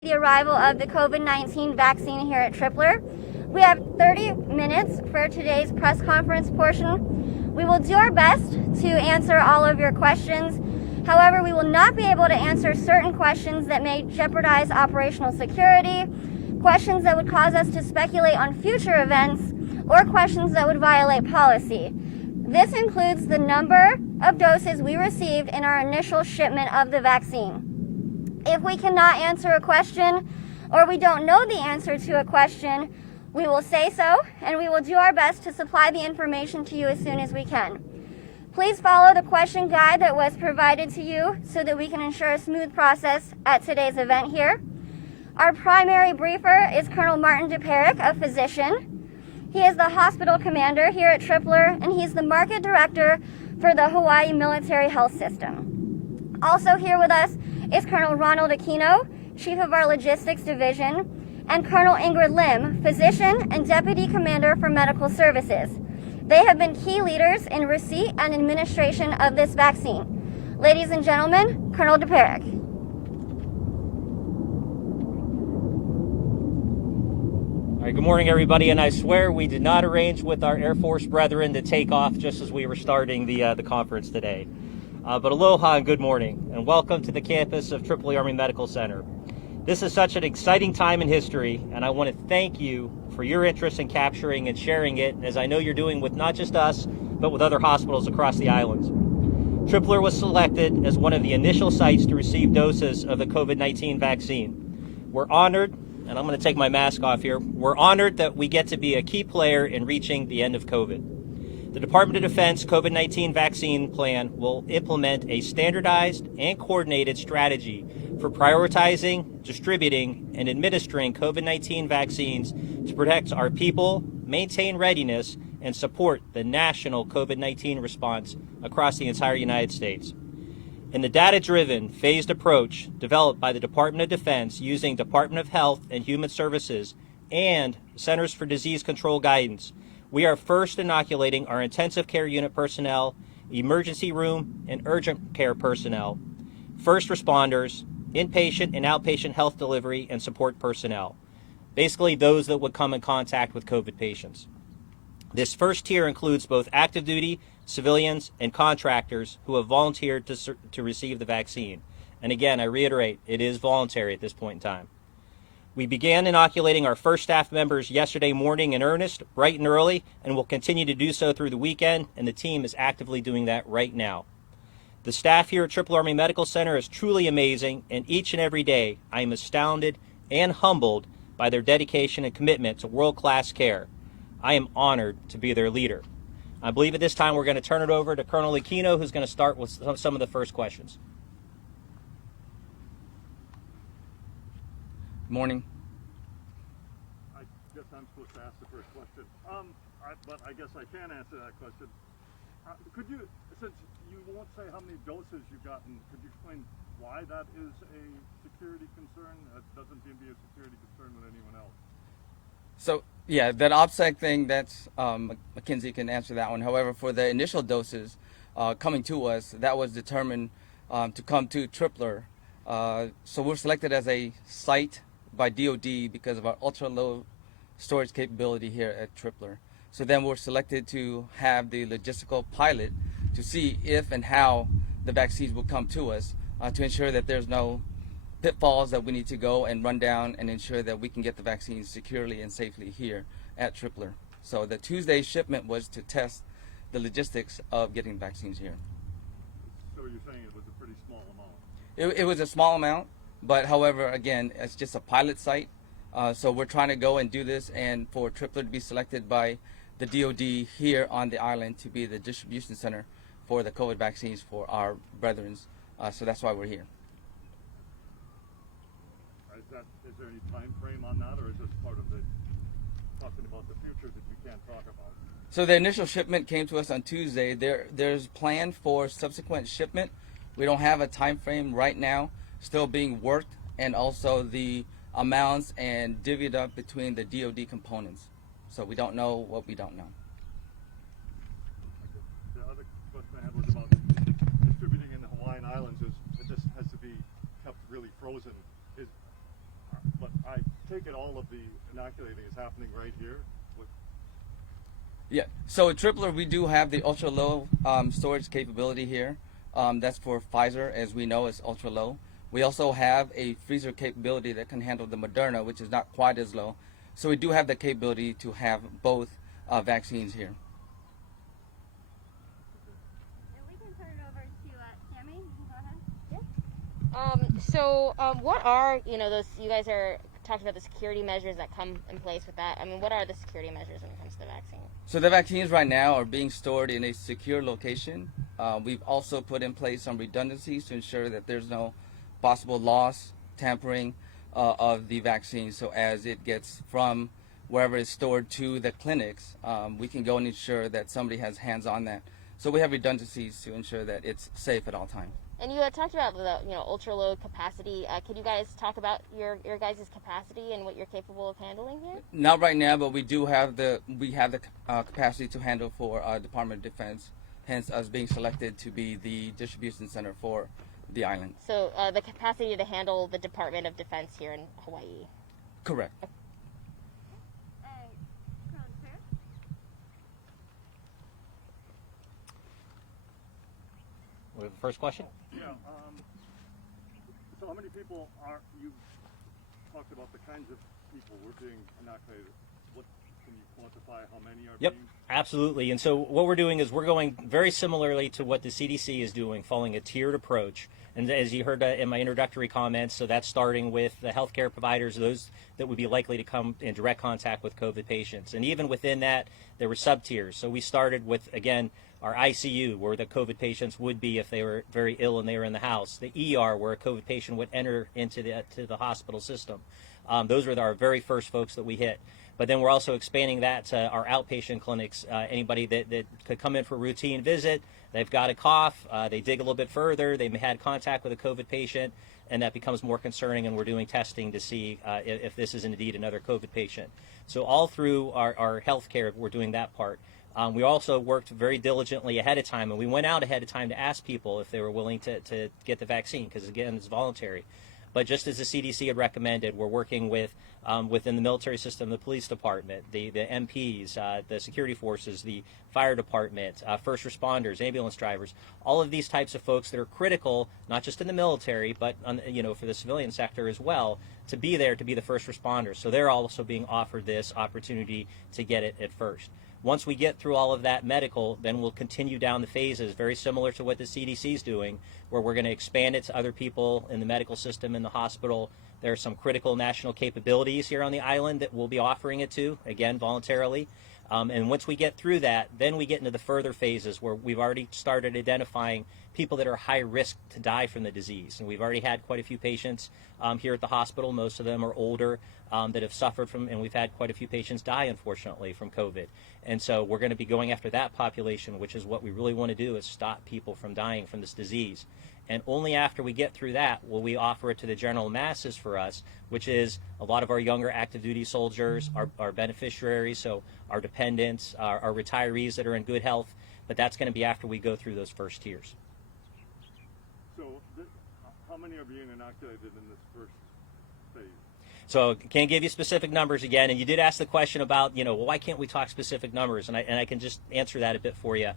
The arrival of the COVID-19 vaccine here at Tripler. We have 30 minutes for today's press conference portion. We will do our best to answer all of your questions. However, we will not be able to answer certain questions that may jeopardize operational security, questions that would cause us to speculate on future events, or questions that would violate policy. This includes the number of doses we received in our initial shipment of the vaccine. If we cannot answer a question or we don't know the answer to a question, we will say so, and we will do our best to supply the information to you as soon as we can. Please follow the question guide that was provided to you so that we can ensure a smooth process at today's event here. Our primary briefer is Colonel Martin DePerick, a physician. He is the hospital commander here at Tripler, and he's the market director for the Hawaiʻi Military Health System. Also here with us is Colonel Ronald Aquino, Chief of our Logistics Division, and Colonel Ingrid Lim, Physician and Deputy Commander for Medical Services. They have been key leaders in receipt and administration of this vaccine. Ladies and gentlemen, Colonel DePerick. All right, good morning, everybody, and I swear we did not arrange with our Air Force brethren to take off just as we were starting the conference today. But aloha and good morning, and welcome to the campus of Tripoli Army Medical Center. This is such an exciting time in history, and I want to thank you for your interest in capturing and sharing it, as I know you're doing with not just us, but with other hospitals across the islands. Tripler was selected as one of the initial sites to receive doses of the COVID-19 vaccine. We're honored, and I'm going to take my mask off here, we're honored that we get to be a key player in reaching the end of COVID. The Department of Defense COVID-19 vaccine plan will implement a standardized and coordinated strategy for prioritizing, distributing, and administering COVID-19 vaccines to protect our people, maintain readiness, and support the national COVID-19 response across the entire United States. In the data-driven, phased approach developed by the Department of Defense using Department of Health and Human Services and Centers for Disease Control guidance, we are first inoculating our intensive care unit personnel, emergency room and urgent care personnel, first responders, inpatient and outpatient health delivery and support personnel, basically those that would come in contact with COVID patients. This first tier includes both active duty, civilians, and contractors who have volunteered to receive the vaccine. And again, I reiterate, it is voluntary at this point in time. We began inoculating our first staff members yesterday morning in earnest, bright and early, and will continue to do so through the weekend, and the team is actively doing that right now. The staff here at Tripoli Army Medical Center is truly amazing, and each and every day I am astounded and humbled by their dedication and commitment to world-class care. I am honored to be their leader. I believe at this time we're going to turn it over to Colonel Aquino, who's going to start with some of the first questions. Morning. I guess I'm supposed to ask the first question, but I guess I can answer that question. Could you, since you won't say how many doses you've gotten, could you explain why that is a security concern? That doesn't seem to be a security concern with anyone else. So yeah, that OPSEC thing, that's Mackenzie can answer that one. However, for the initial doses coming to us, that was determined to come to Tripler. So we're selected as a site by DOD because of our ultra low storage capability here at Tripler. So then we're selected to have the logistical pilot to see if and how the vaccines will come to us to ensure that there's no pitfalls that we need to go and run down and ensure that we can get the vaccines securely and safely here at Tripler. So the Tuesday shipment was to test the logistics of getting vaccines here. So you're saying it was a pretty small amount? It was a small amount, but however, again, it's just a pilot site. So we're trying to go and do this, and for Tripler to be selected by the DOD here on the island to be the distribution center for the COVID vaccines for our brethren. So that's why we're here. Is there any time frame on that, or is this part of the talking about the future that you can't talk about? So the initial shipment came to us on Tuesday. There's plan for subsequent shipment. We don't have a time frame right now, still being worked, and also the amounts and divvied up between the DOD components. So we don't know what we don't know. The other question I had was about distributing in the Hawaiian Islands. Is it just has to be kept really frozen? take it all of the inoculating is happening right here? Yeah. So at Tripler, we do have the ultra low storage capability here. That's for Pfizer, as we know, it's ultra low. We also have a freezer capability that can handle the Moderna, which is not quite as low. So we do have the capability to have both vaccines here. We can turn it over to Tammy. You can go ahead. So what are, those, you guys are talking about the security measures that come in place with that. I mean, what are the security measures when it comes to the vaccine? So the vaccines right now are being stored in a secure location. We've also put in place some redundancies to ensure that there's no possible loss, tampering of the vaccine. So as it gets from wherever it's stored to the clinics, we can go and ensure that somebody has hands on that. So we have redundancies to ensure that it's safe at all times. And you had talked about the ultra low capacity. Could you guys talk about your guys' capacity and what you're capable of handling here? Not right now, but we have the capacity to handle for Department of Defense. Hence, us being selected to be the distribution center for the island. So the capacity to handle the Department of Defense here in Hawaii. Correct. We have the first question. Yeah. So how many people are you talked about the kinds of people were being inoculated? What can you quantify? How many are Yep, being? absolutely. And so what we're doing is we're going very similarly to what the CDC is doing, following a tiered approach. And as you heard in my introductory comments, so that's starting with the healthcare providers, those that would be likely to come in direct contact with COVID patients. And even within that, there were sub-tiers. So we started with, again, our ICU, where the COVID patients would be if they were very ill and they were in the house. The ER, where a COVID patient would enter into the hospital system. Those were our very first folks that we hit. But then we're also expanding that to our outpatient clinics. Anybody that could come in for a routine visit, they've got a cough, they dig a little bit further, they had contact with a COVID patient, and that becomes more concerning, and we're doing testing to see if this is indeed another COVID patient. So all through our healthcare, we're doing that part. We also worked very diligently ahead of time, and we went out ahead of time to ask people if they were willing to get the vaccine, because again, it's voluntary. But just as the CDC had recommended, we're working with within the military system, the police department, the MPs, the security forces, the fire department, first responders, ambulance drivers, all of these types of folks that are critical, not just in the military, but for the civilian sector as well, to be there to be the first responders. So they're also being offered this opportunity to get it at first. Once we get through all of that medical, then we'll continue down the phases, very similar to what the CDC is doing, where we're going to expand it to other people in the medical system, in the hospital. There are some critical national capabilities here on the island that we'll be offering it to, again, voluntarily. And once we get through that, then we get into the further phases where we've already started identifying people that are high risk to die from the disease. And we've already had quite a few patients here at the hospital. Most of them are older that have suffered from, and we've had quite a few patients die, unfortunately, from COVID. And so we're going to be going after that population, which is what we really want to do, is stop people from dying from this disease. And only after we get through that will we offer it to the general masses for us, which is a lot of our younger active duty soldiers, our beneficiaries, so our dependents, our retirees that are in good health. But that's going to be after we go through those first tiers. So how many are being inoculated in this first phase? So can't give you specific numbers again. And you did ask the question about, well, why can't we talk specific numbers? And I can just answer that a bit for you.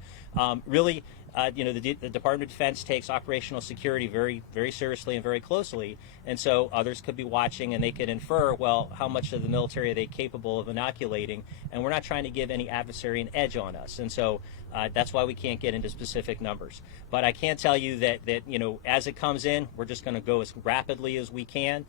Really, the Department of Defense takes operational security very, very seriously and very closely. And so others could be watching and they could infer, well, how much of the military are they capable of inoculating? And we're not trying to give any adversary an edge on us. And so that's why we can't get into specific numbers. But I can tell you that as it comes in, we're just going to go as rapidly as we can.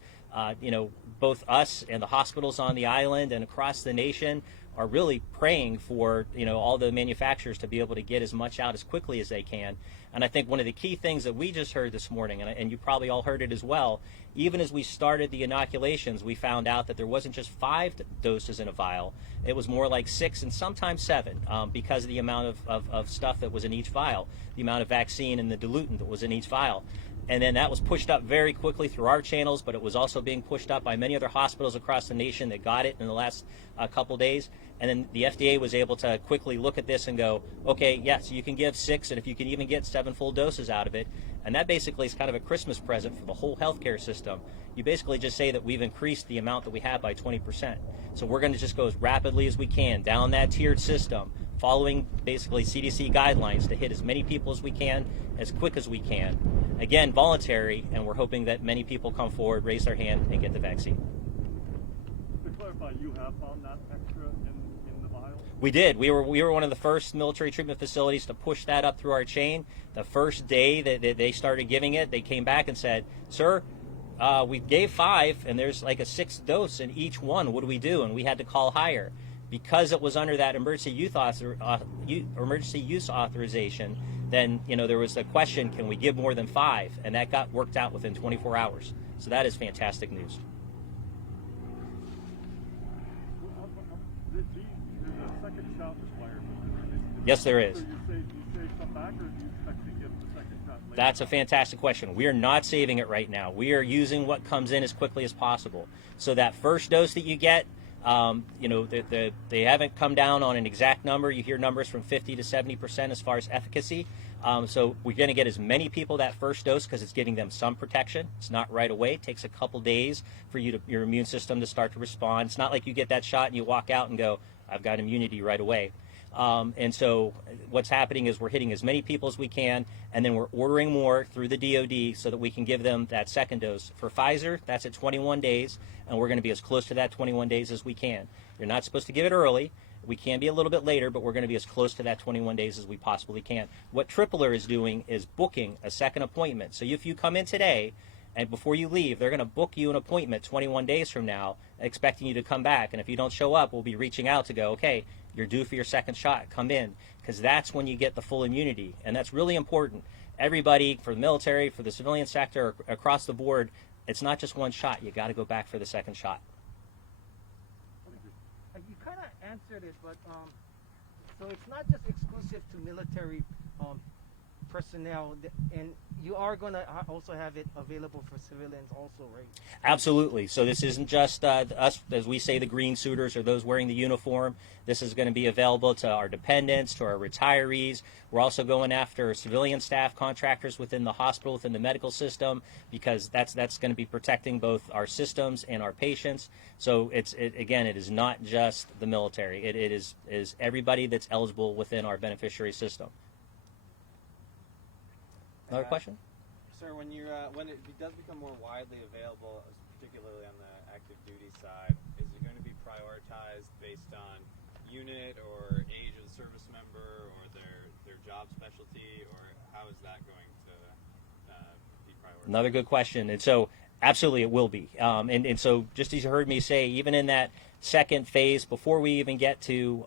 Both us and the hospitals on the island and across the nation are really praying for, all the manufacturers to be able to get as much out as quickly as they can. And I think one of the key things that we just heard this morning, and you probably all heard it as well, even as we started the inoculations, we found out that there wasn't just 5 doses in a vial. It was more like 6 and sometimes 7 because of the amount of stuff that was in each vial, the amount of vaccine and the diluent that was in each vial. And then that was pushed up very quickly through our channels, but it was also being pushed up by many other hospitals across the nation that got it in the last couple days. And then the FDA was able to quickly look at this and go, okay, yes, you can give 6, and if you can even get 7 full doses out of it. And that basically is kind of a Christmas present for the whole healthcare system, you basically just say that we've increased the amount that we have by 20%. So we're going to just go as rapidly as we can down that tiered system, following basically CDC guidelines to hit as many people as we can, as quick as we can. Again, voluntary, and we're hoping that many people come forward, raise their hand, and get the vaccine. To clarify, you have found that extra in the vial? We did. We were one of the first military treatment facilities to push that up through our chain. The first day that they started giving it, they came back and said, "Sir, we gave 5, and there's like a 6th dose in each one. What do we do?" And we had to call higher. Because it was under that emergency use authorization, then there was a question: can we give more than 5? And that got worked out within 24 hours. So that is fantastic news. There's a second shot required. Yes, there is. So you save some back, or do you expect to give the second shot later? That's a fantastic question. We are not saving it right now. We are using what comes in as quickly as possible. So that first dose that you get, they haven't come down on an exact number. You hear numbers from 50 to 70% as far as efficacy. So we're going to get as many people that first dose because it's giving them some protection. It's not right away. It takes a couple days for your immune system to start to respond. It's not like you get that shot and you walk out and go, "I've got immunity right away." And so what's happening is we're hitting as many people as we can, and then we're ordering more through the DoD so that we can give them that second dose. For Pfizer, that's at 21 days, and we're going to be as close to that 21 days as we can. You're not supposed to give it early. We can be a little bit later, but we're going to be as close to that 21 days as we possibly can. What Tripler is doing is booking a second appointment. So if you come in today, and before you leave, they're going to book you an appointment 21 days from now, expecting you to come back. And if you don't show up, we'll be reaching out to go, "Okay, you're due for your second shot. Come in," because that's when you get the full immunity. And that's really important. Everybody, for the military, for the civilian sector, across the board, it's not just one shot. You got to go back for the second shot. You kind of answered it, but so it's not just exclusive to military personnel, and you are going to also have it available for civilians also, right? Absolutely. So this isn't just us, as we say, the green suiters or those wearing the uniform. This is going to be available to our dependents, to our retirees. We're also going after civilian staff, contractors within the hospital, within the medical system, because that's going to be protecting both our systems and our patients. So it is not just the military. It is everybody that's eligible within our beneficiary system. Another question? Sir, when it does become more widely available, particularly on the active duty side, is it going to be prioritized based on unit or age of the service member or their job specialty, or how is that going to be prioritized? Another good question. And so absolutely it will be. And so just as you heard me say, even in that second phase, before we even get to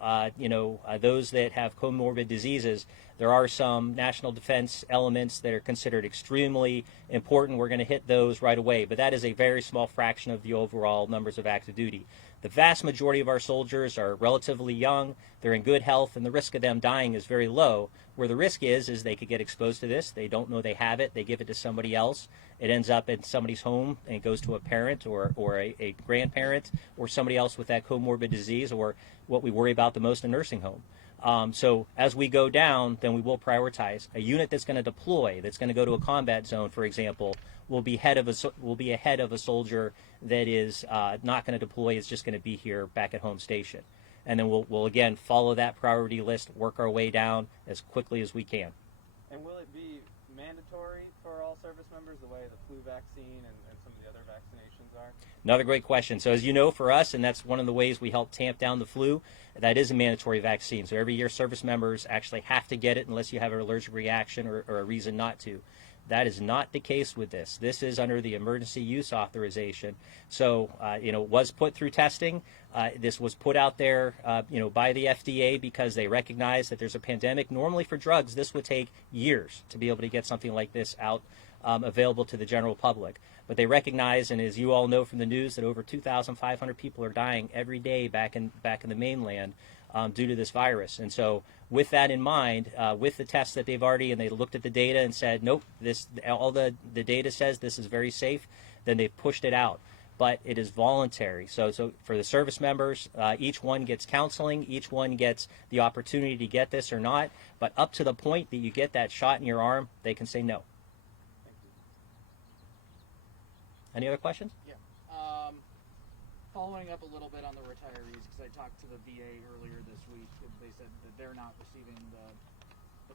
those that have comorbid diseases, there are some national defense elements that are considered extremely important. We're going to hit those right away, but that is a very small fraction of the overall numbers of active duty. The vast majority of our soldiers are relatively young, they're in good health, and the risk of them dying is very low. Where the risk is they could get exposed to this, they don't know they have it, they give it to somebody else, it ends up in somebody's home and it goes to a parent or a grandparent or somebody else with that comorbid disease, or what we worry about the most, a nursing home. So as we go down, then we will prioritize. A unit that's going to deploy, that's going to go to a combat zone, for example, will be ahead of a soldier that is not going to deploy, is just going to be here back at home station. And then we'll again follow that priority list, work our way down as quickly as we can. And will it be mandatory for all service members, the way the flu vaccine and some of the other vaccinations are? Another great question. So as you know, for us, and that's one of the ways we help tamp down the flu, that is a mandatory vaccine. So every year service members actually have to get it unless you have an allergic reaction or a reason not to. That is not the case with this. This is under the emergency use authorization. So, was put through testing. This was put out there, by the FDA because they recognize that there's a pandemic. Normally for drugs, this would take years to be able to get something like this out, available to the general public. But they recognize, and as you all know from the news, that over 2,500 people are dying every day back in the mainland due to this virus. And so with that in mind, with the tests that they've already, and they looked at the data and said, nope, all the data says this is very safe, then they've pushed it out. But it is voluntary. So for the service members, each one gets counseling, each one gets the opportunity to get this or not. But up to the point that you get that shot in your arm, they can say no. Any other questions? Yeah. Following up a little bit on the retirees, because I talked to the VA earlier this week, and they said that they're not receiving the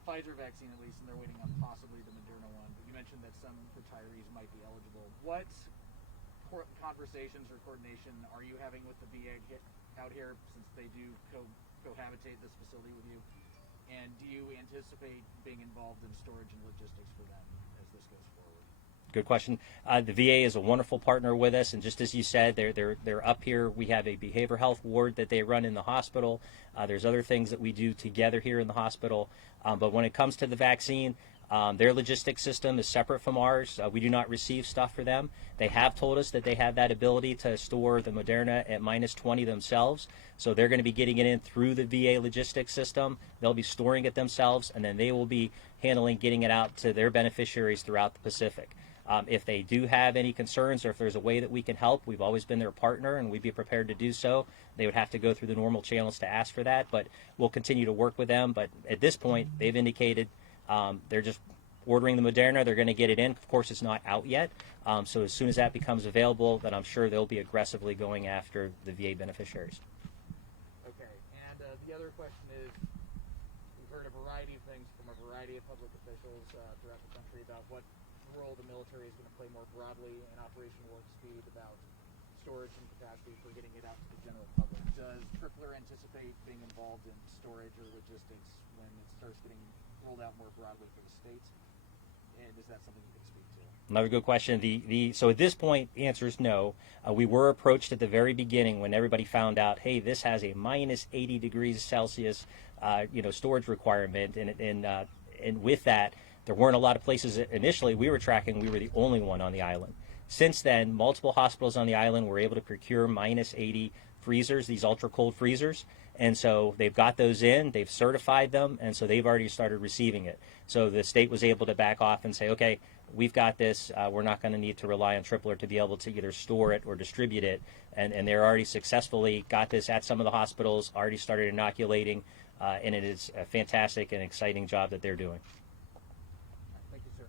Pfizer vaccine at least, and they're waiting on possibly the Moderna one. But you mentioned that some retirees might be eligible. What conversations or coordination are you having with the VA out here, since they do cohabitate this facility with you? And do you anticipate being involved in storage and logistics for them as this goes forward? Good question. The VA is a wonderful partner with us, and just as you said, they're up here. We have a behavioral health ward that they run in the hospital. There's other things that we do together here in the hospital. But when it comes to the vaccine, their logistics system is separate from ours. We do not receive stuff for them. They have told us that they have that ability to store the Moderna at -20 themselves. So they're going to be getting it in through the VA logistics system. They'll be storing it themselves, and then they will be handling getting it out to their beneficiaries throughout the Pacific. If they do have any concerns, or if there's a way that we can help, we've always been their partner, and we'd be prepared to do so. They would have to go through the normal channels to ask for that, but we'll continue to work with them. But at this point, they've indicated they're just ordering the Moderna. They're going to get it in. Of course, it's not out yet. So as soon as that becomes available, then I'm sure they'll be aggressively going after the VA beneficiaries. Okay, and the other question is, we've heard a variety of things from a variety of public officials throughout the country about what role the military is going to play more broadly in Operation Warp Speed, about storage and capacity for getting it out to the general public. Does Tripler anticipate being involved in storage or logistics when it starts getting rolled out more broadly for the states? And is that something you can speak to? Another good question. So at this point, the answer is no. We were approached at the very beginning when everybody found out, hey, this has a -80 degrees Celsius, storage requirement, and with that, there weren't a lot of places. Initially, we were tracking. We were the only one on the island. Since then, multiple hospitals on the island were able to procure -80 freezers, these ultra cold freezers. And so they've got those in, they've certified them, and so they've already started receiving it. So the state was able to back off and say, okay, we've got this. We're not going to need to rely on Tripler to be able to either store it or distribute it. And they're already successfully got this at some of the hospitals, already started inoculating, and it is a fantastic and exciting job that they're doing. Thank you, sir.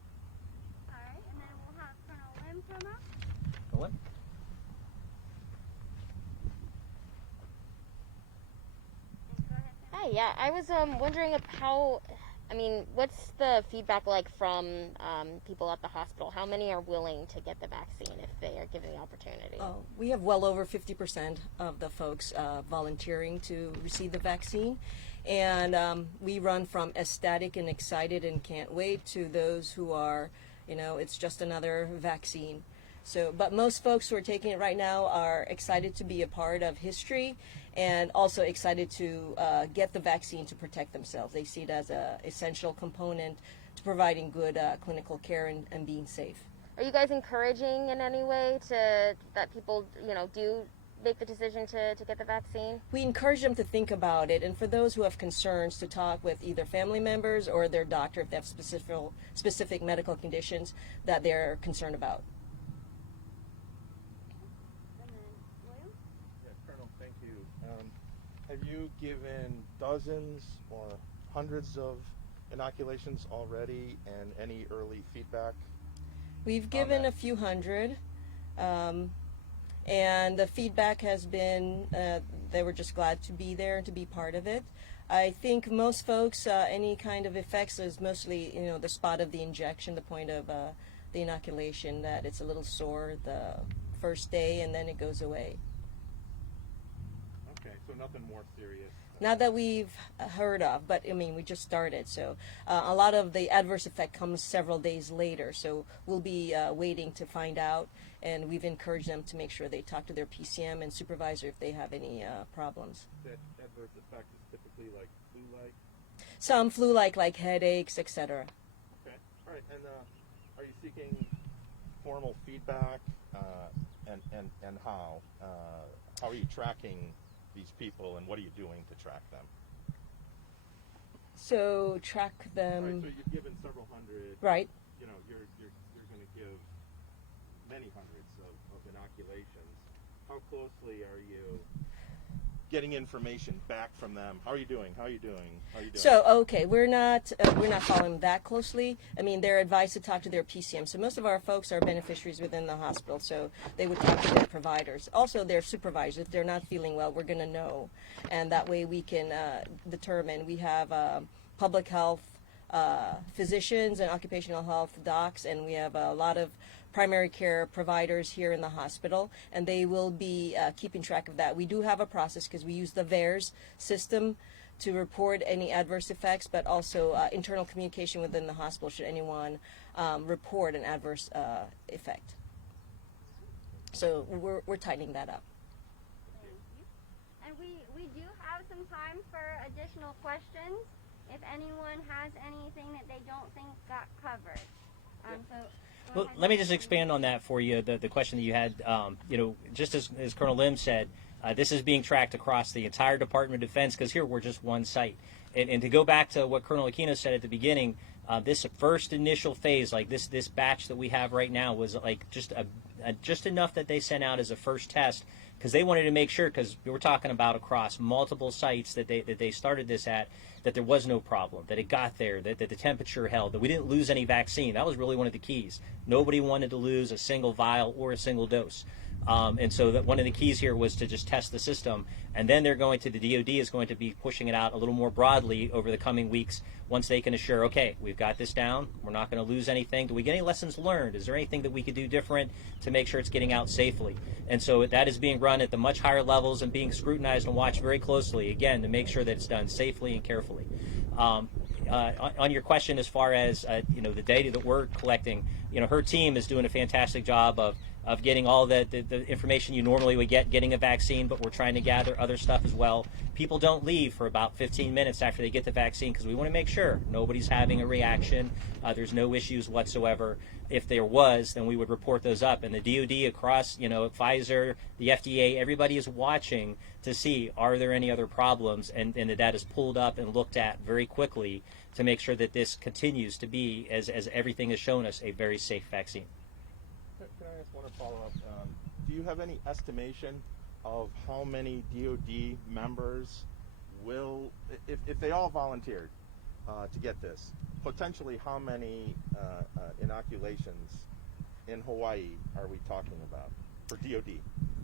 All right, and then we'll have Colonel Lim come up. Colin? Go ahead, Colonel. Hi, yeah, I was wondering what's the feedback like from people at the hospital? How many are willing to get the vaccine if they are given the opportunity? We have well over 50% of the folks volunteering to receive the vaccine. And we run from ecstatic and excited and can't wait to those who are, it's just another vaccine. But most folks who are taking it right now are excited to be a part of history and also excited to get the vaccine to protect themselves. They see it as an essential component to providing good clinical care and being safe. Are you guys encouraging in any way that people, do make the decision to get the vaccine? We encourage them to think about it, and for those who have concerns, to talk with either family members or their doctor if they have specific medical conditions that they're concerned about. And then William? Yeah, Colonel, thank you. Have you given dozens or hundreds of inoculations already, and any early feedback? We've given a few hundred, and the feedback has been they were just glad to be there and to be part of it. I think most folks, any kind of effects is mostly, the spot of the injection, the point of the inoculation, that it's a little sore the first day and then it goes away. Okay, so nothing more serious. Not that we've heard of, but we just started, so a lot of the adverse effect comes several days later, so we'll be waiting to find out, and we've encouraged them to make sure they talk to their PCM and supervisor if they have any problems. That adverse effect is typically like flu-like? Some flu-like, like headaches, etc. Okay, all right, and are you seeking formal feedback, and how? How are you tracking these people, and what are you doing to track them? So track them. Right, so you've given several hundred. Right. You're going to give many hundreds of inoculations. How closely are you getting information back from them? How are you doing? How are you doing? How are you doing? So, okay, we're not following that closely. I mean, they're advised to talk to their PCM. So most of our folks are beneficiaries within the hospital, so they would talk to their providers. Also, their supervisors. If they're not feeling well, we're going to know. And that way we can determine. We have public health physicians and occupational health docs, and we have a lot of primary care providers here in the hospital, and they will be keeping track of that. We do have a process because we use the VAERS system to report any adverse effects, but also internal communication within the hospital should anyone report an adverse effect. So we're tightening that up. And we do have some time for additional questions if anyone has anything that they don't think got covered. Well, let me just expand on that for you, the question that you had. Just as Colonel Lim said, this is being tracked across the entire Department of Defense because here we're just one site. And to go back to what Colonel Aquino said at the beginning, this first initial phase, like this batch that we have right now, was like just enough that they sent out as a first test because they wanted to make sure, because we were talking about across multiple sites that they started this at, that there was no problem, that it got there, that the temperature held, that we didn't lose any vaccine. That was really one of the keys. Nobody wanted to lose a single vial or a single dose. And so that one of the keys here was to just test the system. And then the DOD is going to be pushing it out a little more broadly over the coming weeks once they can assure, okay, we've got this down. We're not going to lose anything. Do we get any lessons learned? Is there anything that we could do different to make sure it's getting out safely? And so that is being run at the much higher levels and being scrutinized and watched very closely, again, to make sure that it's done safely and carefully. On your question as far as the data that we're collecting, her team is doing a fantastic job of getting all the information you normally would get getting a vaccine, but we're trying to gather other stuff as well. People don't leave for about 15 minutes after they get the vaccine because we want to make sure nobody's having a reaction. There's no issues whatsoever. If there was, then we would report those up. And the DOD across, Pfizer, the FDA, everybody is watching to see, are there any other problems? And that is pulled up and looked at very quickly to make sure that this continues to be, as everything has shown us, a very safe vaccine. Can I ask one follow-up? Do you have any estimation of how many DOD members will, if they all volunteered to get this, potentially how many inoculations in Hawaii are we talking about for DOD?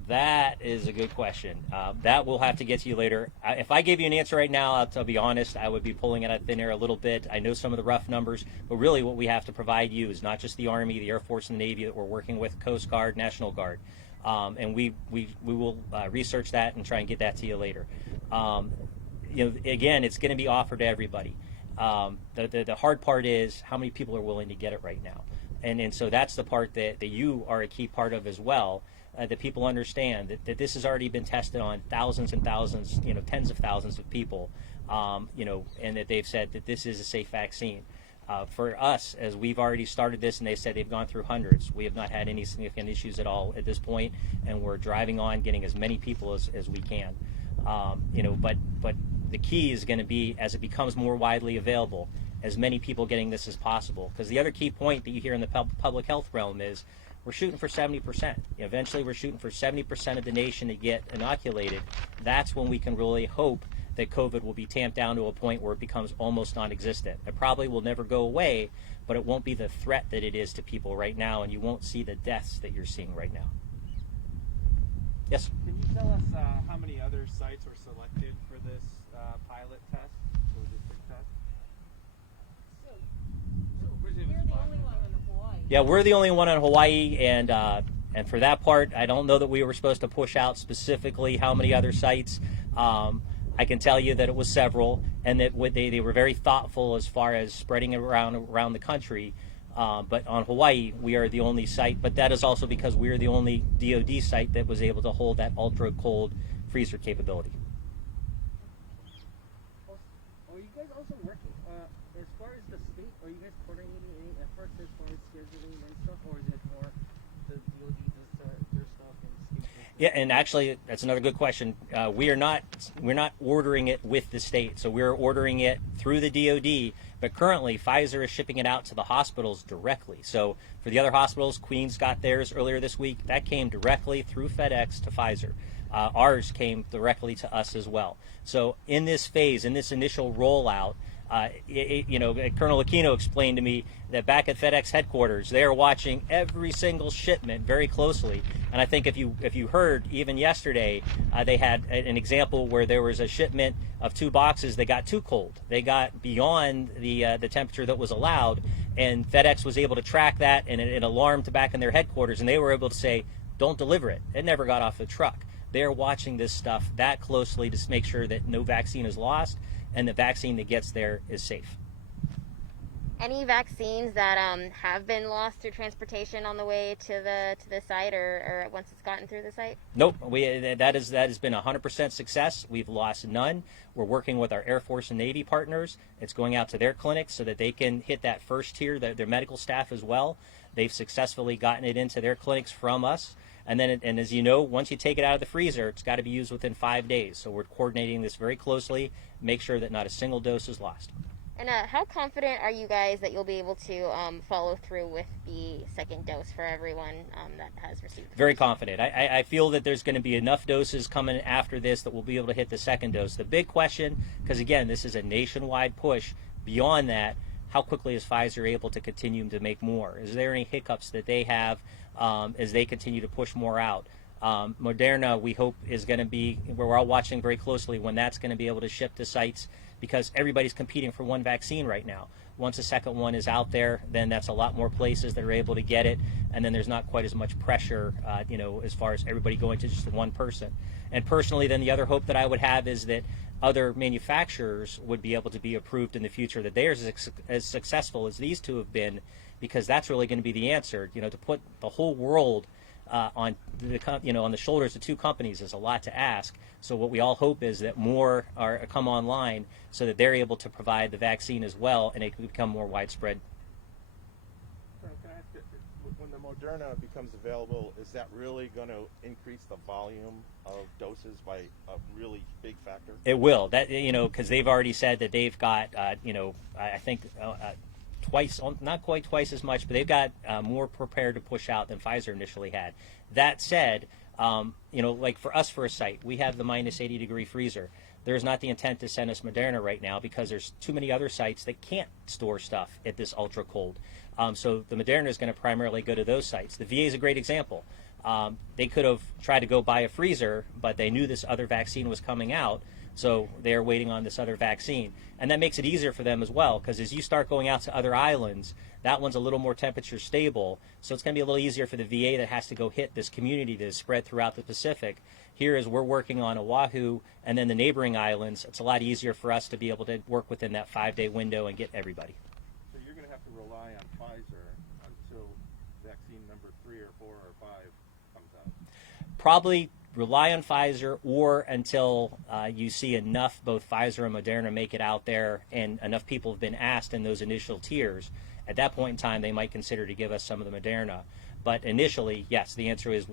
That is a good question. That we'll have to get to you later. If I gave you an answer right now, I'll be honest, I would be pulling it out of thin air a little bit. I know some of the rough numbers, but really what we have to provide you is not just the Army, the Air Force, and the Navy that we're working with, Coast Guard, National Guard. And we will research that and try and get that to you later. Again, it's going to be offered to everybody. The hard part is how many people are willing to get it right now. And so that's the part that you are a key part of as well. That people understand that this has already been tested on thousands and thousands, tens of thousands of people, and that they've said that this is a safe vaccine. For us, as we've already started this and they said they've gone through hundreds, we have not had any significant issues at all at this point, and we're driving on getting as many people as we can. But the key is going to be, as it becomes more widely available, as many people getting this as possible. Because the other key point that you hear in the public health realm is we're shooting for 70%. Eventually, we're shooting for 70% of the nation to get inoculated. That's when we can really hope that COVID will be tamped down to a point where it becomes almost non-existent. It probably will never go away, but it won't be the threat that it is to people right now, and you won't see the deaths that you're seeing right now. Yes? Can you tell us how many other sites were selected for this pilot test, logistic test? Yeah, we're the only one in Hawaii, and for that part, I don't know that we were supposed to push out specifically how many other sites. I can tell you that it was several, and that they were very thoughtful as far as spreading it around the country. But on Hawaii, we are the only site, but that is also because we are the only DOD site that was able to hold that ultra-cold freezer capability. Are you guys also working, as far as the state, are you guys coordinating any efforts as far as scheduling and stuff, or is it more the DOD does their stuff and the state? Yeah, and actually, that's another good question. We're not ordering it with the state, so we're ordering it through the DoD. But currently, Pfizer is shipping it out to the hospitals directly. So for the other hospitals, Queens got theirs earlier this week. That came directly through FedEx to Pfizer. Ours came directly to us as well. So in this phase, in this initial rollout, Colonel Aquino explained to me that back at FedEx headquarters, they are watching every single shipment very closely. And I think if you heard, even yesterday, they had an example where there was a shipment of 2 boxes that got too cold. They got beyond the temperature that was allowed, and FedEx was able to track that, and it alarmed back in their headquarters, and they were able to say, don't deliver it. It never got off the truck. They're watching this stuff that closely to make sure that no vaccine is lost, and the vaccine that gets there is safe. Any vaccines that have been lost through transportation on the way to the site, or once it's gotten through the site? Nope. That has been 100% success. We've lost none. We're working with our Air Force and Navy partners. It's going out to their clinics so that they can hit that first tier, their medical staff as well. They've successfully gotten it into their clinics from us. And then, and as you know, once you take it out of the freezer, it's got to be used within 5 days. So we're coordinating this very closely, make sure that not a single dose is lost. And how confident are you guys that you'll be able to follow through with the second dose for everyone that has received? Very confident. I feel that there's going to be enough doses coming after this that we'll be able to hit the second dose. The big question, because again, this is a nationwide push, beyond that, how quickly is Pfizer able to continue to make more? Is there any hiccups that they have as they continue to push more out? Moderna, we hope, is going to be, we're all watching very closely when that's going to be able to ship to sites, because everybody's competing for one vaccine right now. Once a second one is out there, then that's a lot more places that are able to get it, and then there's not quite as much pressure, as far as everybody going to just one person. And personally, then the other hope that I would have is that other manufacturers would be able to be approved in the future, that theirs is as successful as these two have been, because that's really going to be the answer. To put the whole world on the shoulders of 2 companies is a lot to ask. So what we all hope is that more come online so that they're able to provide the vaccine as well, and it can become more widespread. Can I ask you, when the Moderna becomes available, is that really going to increase the volume of doses by a really big factor? It will. That because they've already said that they've got I think twice, not quite twice as much, but they've got more prepared to push out than Pfizer initially had. That said, like for us, for a site, we have the minus 80-degree freezer. There's not the intent to send us Moderna right now because there's too many other sites that can't store stuff at this ultra cold. So the Moderna is going to primarily go to those sites. The VA is a great example. They could have tried to go buy a freezer, but they knew this other vaccine was coming out, so they're waiting on this other vaccine. And that makes it easier for them as well, because as you start going out to other islands, that one's a little more temperature stable, so it's going to be a little easier for the VA that has to go hit this community that is spread throughout the Pacific. Here, as we're working on Oahu and then the neighboring islands, it's a lot easier for us to be able to work within that 5-day window and get everybody. So you're going to have to rely on Pfizer until vaccine number 3 or 4 or 5 comes out? Probably rely on Pfizer, or until you see enough, both Pfizer and Moderna, make it out there and enough people have been asked in those initial tiers. At that point in time, they might consider to give us some of the Moderna. But initially, yes, the answer is,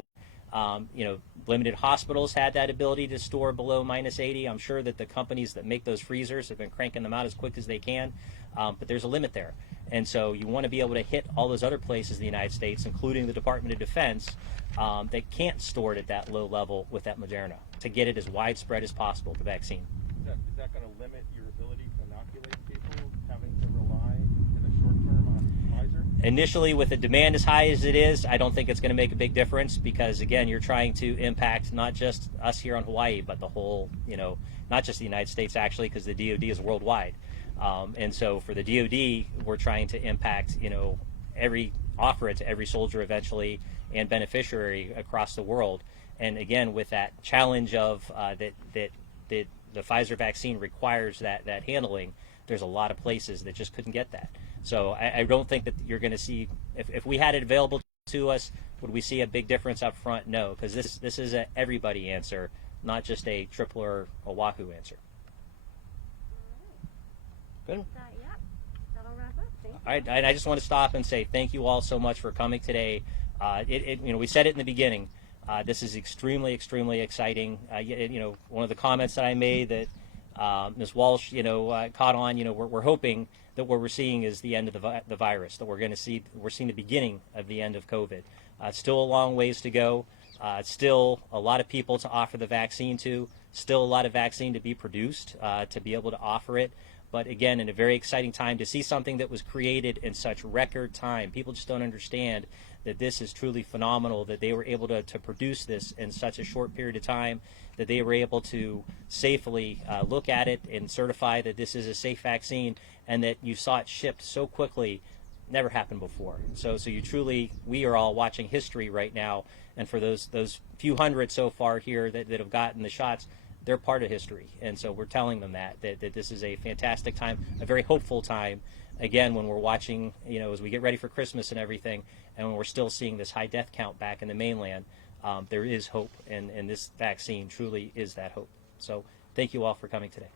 limited hospitals had that ability to store below minus 80. I'm sure that the companies that make those freezers have been cranking them out as quick as they can, but there's a limit there. And so you want to be able to hit all those other places in the United States, including the Department of Defense, that can't store it at that low level with that Moderna, to get it as widespread as possible, the vaccine. Is that going to limit your ability to inoculate people, having to rely in the short term on Pfizer? Initially, with the demand as high as it is, I don't think it's going to make a big difference, because again, you're trying to impact not just us here on Hawaii, but the whole, not just the United States actually, because the DoD is worldwide. And so for the DoD, we're trying to impact, offer it to every soldier eventually and beneficiary across the world. And again, with that challenge of that the Pfizer vaccine requires that handling, there's a lot of places that just couldn't get that. So I don't think that you're going to see, if we had it available to us, would we see a big difference up front? No, because this is a everybody answer, not just a Triple or Oahu answer. Good. That'll wrap up. Thank you. All right, and I just want to stop and say thank you all so much for coming today. We said it in the beginning. This is extremely, extremely exciting. One of the comments that I made that Ms. Walsh, caught on. We're hoping that what we're seeing is the end of the virus. That we're seeing the beginning of the end of COVID. Still a long ways to go. Still a lot of people to offer the vaccine to. Still a lot of vaccine to be produced to be able to offer it. But again, in a very exciting time to see something that was created in such record time. People just don't understand that this is truly phenomenal, that they were able to produce this in such a short period of time, that they were able to safely look at it and certify that this is a safe vaccine, and that you saw it shipped so quickly. Never happened before. So you truly, we are all watching history right now, and for those few hundred so far here that have gotten the shots, they're part of history. And so we're telling them that this is a fantastic time, a very hopeful time, again, when we're watching, as we get ready for Christmas and everything, and when we're still seeing this high death count back in the mainland, there is hope, and this vaccine truly is that hope. So thank you all for coming today.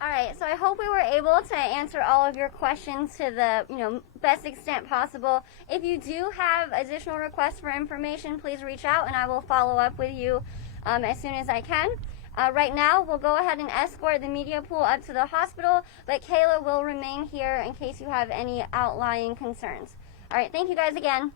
All right, so I hope we were able to answer all of your questions to the best extent possible. If you do have additional requests for information, please reach out and I will follow up with you as soon as I can. Right now, we'll go ahead and escort the media pool up to the hospital, but Kayla will remain here in case you have any outlying concerns. All right, thank you guys again.